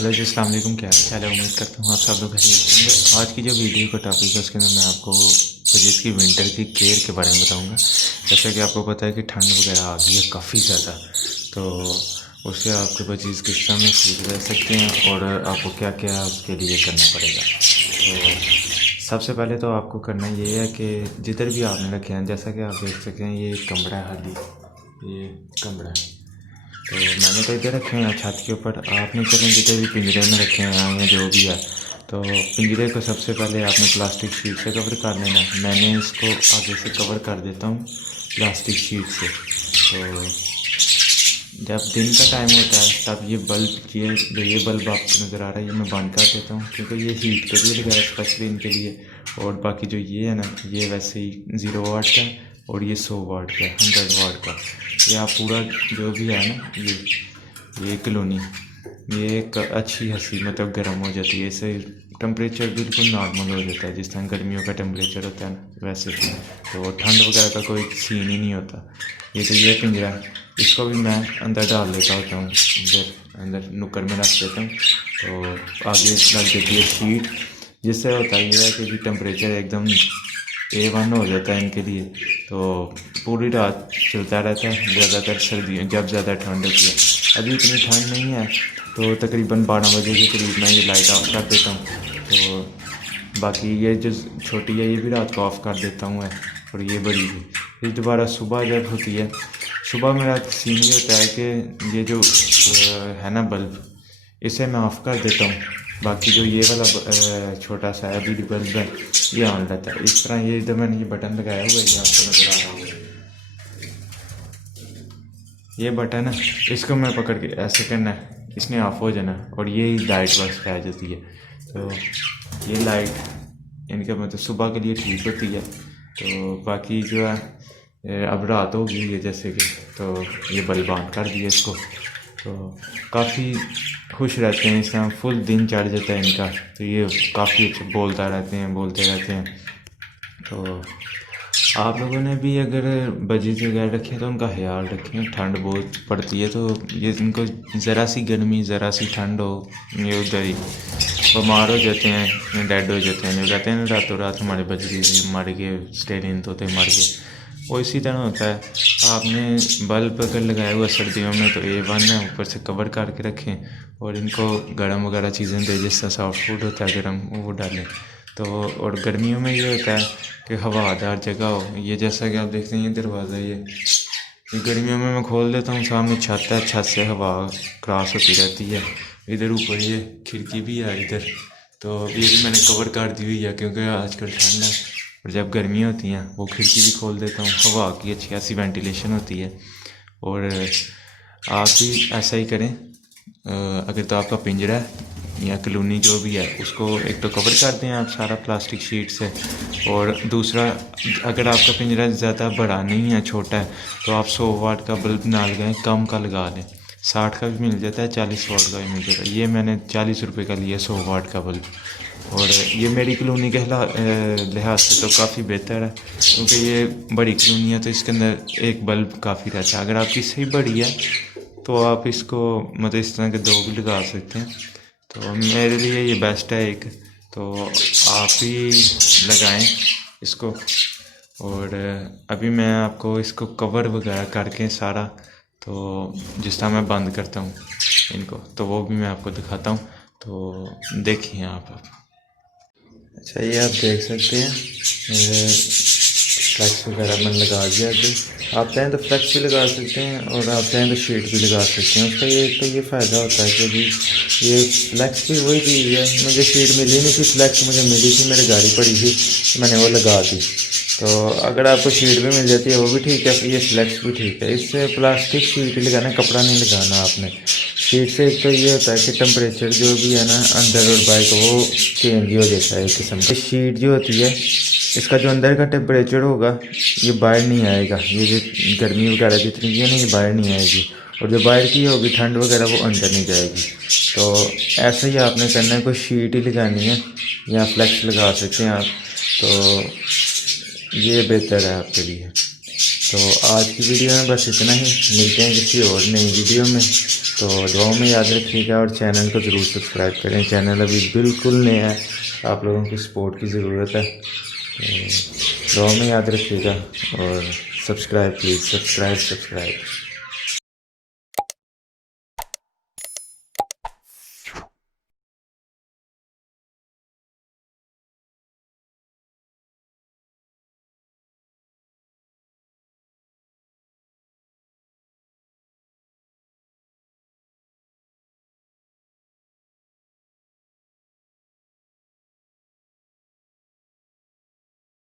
Hello जी, अस्सलाम वालेकुम। क्या हाल है? उम्मीद करता हूँ आप सब लोग खैरियत से होंगे। आज की जो वीडियो का टॉपिक है उसके अंदर मैं आपको फ्रिज की विंटर की केयर के बारे में बताऊंगा। जैसा कि आपको पता है कि ठंड वगैरह आ गई है काफ़ी ज़्यादा, तो उससे आपके पचीज़ किस तरह में ठीक रह सकते हैं और आपको क्या क्या उसके लिए करना पड़ेगा। तो सबसे पहले तो आपको करना ये है कि जिधर भी आपने रखे हैं, जैसा कि आप देख सकते हैं ये कमरा है, हाली ये कमरा है, तो मैंने तो इधर रखे हैं छत के ऊपर। आपने चलें जिधर भी पिंजरे में रखे हैं या जो भी है, तो पिंजरे को सबसे पहले आपने प्लास्टिक शीट से कवर कर लेना है। मैंने इसको आगे से कवर कर देता हूँ प्लास्टिक शीट से। तो जब दिन का टाइम होता है तब ये बल्ब ये बल्ब आपको नज़र आ रहा है ये मैं बंद कर देता हूँ, क्योंकि ये हीट के लिए लगाया स्पेशली इनके लिए। और बाकी जो ये है ना, ये वैसे ही 0 वाट का है और ये 100 वाट का है, 100 वाट का। ये आप पूरा जो भी है ना, ये कॉलोनी ये एक अच्छी हंसी मतलब गर्म हो जाती है, इससे टेम्परेचर बिल्कुल नॉर्मल हो जाता है जिस तरह गर्मियों का टेम्परेचर होता है ना वैसे। तो ठंड वगैरह का कोई सीन ही नहीं होता। ये तो ये पिंजरा है, इसको भी मैं अंदर डाल लेता होता हूँ, इधर अंदर नुक्कड़ में रख देता हूँ। तो आगे लग जाती है शीट, जिससे होता ये है कि टेम्परेचर एकदम A1 हो जाता है इनके लिए। तो पूरी रात चलता रहता है, ज़्यादातर सर्दियों जब ज़्यादा ठंड होती है। अभी इतनी ठंड नहीं है, तो तकरीबन 12 बजे के करीब मैं ये लाइट ऑफ कर देता हूँ। तो बाकी ये जो छोटी है ये भी रात को ऑफ़ कर देता हूँ और ये बड़ी भी। फिर दोबारा सुबह जब होती है, सुबह मेरा सीन ये होता है कि ये जो है ना बल्ब, इसे मैं ऑफ़ कर देता हूँ। बाकी जो ये वाला छोटा सा LED बल्ब है ये ऑन रहता है। इस तरह ये इधर मैंने ये बटन लगाया हुआ है, ये आपको नज़र आ रहा होगा, ये बटन है। इसको मैं पकड़ के ऐसे करना है, इसने ऑफ हो जाना और ये लाइट बस रह जाती है। तो ये लाइट इनका मतलब सुबह के लिए ठीक होती है। तो बाकी जो है अब रात हो गई है जैसे कि, तो ये बल्ब ऑन कर दिया इसको। तो काफ़ी खुश रहते हैं, इस तरह फुल दिन चढ़ जाता है इनका। तो ये काफ़ी अच्छे बोलते रहते हैं। तो आप लोगों ने भी अगर बजीज वगैरह रखे तो उनका ख्याल रखें, ठंड बहुत पड़ती है। तो ये इनको ज़रा सी गर्मी ज़रा सी ठंड हो ये उधर ही बीमार हो जाते हैं, डेड हो जाते हैं। जो कहते हैं ना रातों रात हमारे बजरी मर गए, स्टेलिन तोते मर गए, वो इसी तरह होता है। आपने बल्ब अगर लगाया हुआ सर्दियों में तो A1 है, ऊपर से कवर करके रखें और इनको गर्म वगैरह चीज़ें दें, जिस तरह सॉफ्ट फूड होता है गर्म वो डालें। तो और गर्मियों में ये होता है कि हवादार जगह हो, ये जैसा कि आप देखते हैं ये दरवाज़ा ये गर्मियों में मैं खोल देता हूँ, सामने छत है, छत से हवा क्रॉस होती रहती है। इधर ऊपर ये खिड़की भी है इधर, तो ये भी मैंने कवर कर दी हुई है क्योंकि आजकल ठंड है। और जब गर्मी होती हैं वो खिड़की भी खोल देता हूँ, हवा की अच्छी खासी वेंटिलेशन होती है। और आप भी ऐसा ही करें। अगर तो आपका पिंजरा है या कॉलोनी जो भी है उसको एक तो कवर कर दें आप सारा प्लास्टिक शीट से। और दूसरा, अगर आपका पिंजरा ज़्यादा बड़ा नहीं है, छोटा है, तो आप 100 वाट का बल्ब ना लगाएं, कम का लगा लें। 60 का भी मिल जाता है, 40 वाट का भी मिल जाता है। ये मैंने 40 रुपये का लिया 100 वाट का बल्ब। और ये मेरी कॉलोनी के लिहाज से तो काफ़ी बेहतर है, क्योंकि ये बड़ी कॉलोनी है तो इसके अंदर एक बल्ब काफ़ी रहता है। अगर आपकी सही बड़ी है तो आप इसको मतलब इस तरह के 2 भी लगा सकते हैं। तो मेरे लिए ये बेस्ट है एक, तो आप भी लगाएं इसको। और अभी मैं आपको इसको कवर वगैरह करके सारा, तो जिस तरह मैं बंद करता हूँ इनको, तो वो भी मैं आपको दिखाता हूँ। तो देखिए आप। अच्छा, ये आप देख सकते हैं फ्लैक्स वगैरह मैंने लगा दिया। अभी आप चाहें तो फ्लैक्स भी लगा सकते हैं और आप चाहें तो शीट भी लगा सकते हैं। उसका ये फ़ायदा होता है कि अभी ये फ्लैक्स भी वही दी है, मुझे शीट मिली नहीं थी, फ्लैक्स मुझे मिली थी, मेरे गाड़ी पड़ी थी तो मैंने वो लगा दी। तो अगर आपको शीट भी मिल जाती है वो भी ठीक है, ये फ्लैक्स भी ठीक है। इससे प्लास्टिक शीट ही लगाना, कपड़ा नहीं लगाना आपने। शीट से एक तो ये होता है कि टेम्परेचर जो भी है ना अंदर और बाहर का वो चेंज हो जाता है एक किस्म का। शीट जो होती है इसका जो अंदर का टेम्परेचर होगा ये बाहर नहीं आएगा, ये जो गर्मी वगैरह जितनी है ना ये बाहर नहीं आएगी, और जो बाहर की होगी ठंड वगैरह वो अंदर नहीं जाएगी। तो ऐसा ही आपने करना है, कोई शीट ही लगानी है या फ्लैक्स लगा सकते हैं आप, तो ये बेहतर है आपके लिए। तो आज की वीडियो में बस इतना ही, मिलते हैं किसी और नई वीडियो में। तो दुआओं में याद रखिएगा और चैनल को ज़रूर सब्सक्राइब करें। चैनल अभी बिल्कुल नया है, आप लोगों की सपोर्ट की ज़रूरत है। तो दुआओं में याद रखिएगा और सब्सक्राइब प्लीज़, सब्सक्राइब।